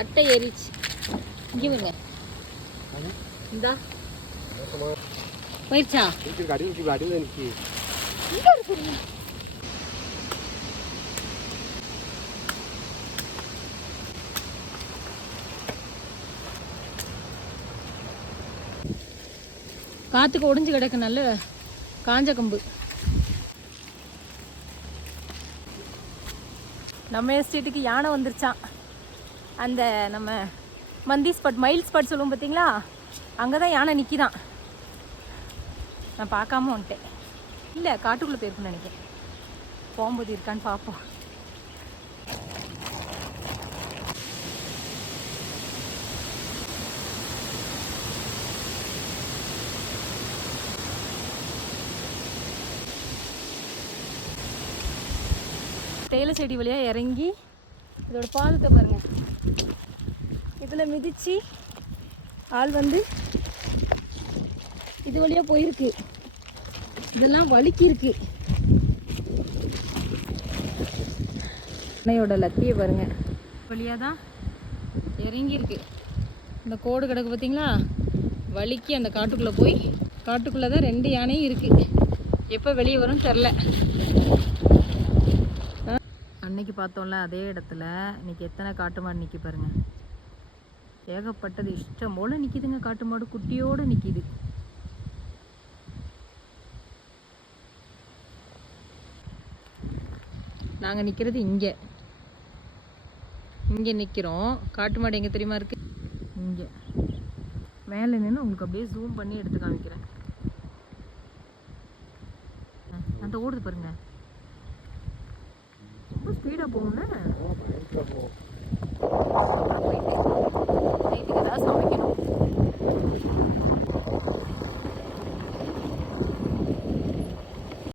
அட்டை ஏறிச்சு. இங்கே வருங்க. இந்தா போயிடுச்சா? காற்றுக்கு ஒடிஞ்சு கிடக்கு நல்ல காஞ்ச கம்பு. நம்ம எஸ்டேட்டுக்கு யானை வந்துருச்சான். அந்த நம்ம மந்தி ஸ்பாட் மயில் ஸ்பாட் சொல்லுவோம் பார்த்தீங்களா, அங்கே தான் யானை நிற்கிதான். நான் பார்க்காம வந்துட்டேன். இல்லை, காட்டுக்குள்ளே போயிருக்குன்னு நினைக்கிறேன். போகும்போது இருக்கான்னு பார்ப்போம். தேயிலை செடி வழியாக இறங்கி இதோட பாதத்தை பாருங்கள். இதில் மிதித்து ஆள் வந்து இது வழியாக போயிருக்கு. இதெல்லாம் வலிக்கிருக்கு. அன்னையோட லத்தியை பாருங்க, வழியாக தான் இறங்கியிருக்கு. இந்த கோடு கிடக்கு பார்த்தீங்களா, வலிக்கு அந்த காட்டுக்குள்ளே போய் காட்டுக்குள்ளே தான் 2 யானையும் இருக்குது. எப்போ வெளியே வரும் தெரில. அன்னைக்கு பார்த்தோம்ல அதே இடத்துல இன்னைக்கு எத்தனை காட்டு மாடு நிற்கி பாருங்க. ஏகப்பட்டது இஷ்டம் போல் நிற்கிதுங்க. காட்டு மாடு குட்டியோடு நிற்கிது. நாங்கள் நிற்கிறது இங்கே நிற்கிறோம். காட்டு மாடு எங்கே தெரியுமா இருக்குது? இங்கே மேலே நின்று உங்களுக்கு அப்படியே ஜூம் பண்ணி எடுத்து காமிக்கிறேன். அந்த ஓடுது பாருங்க, ரொம்ப ஸ்பீடாக போகும்ல.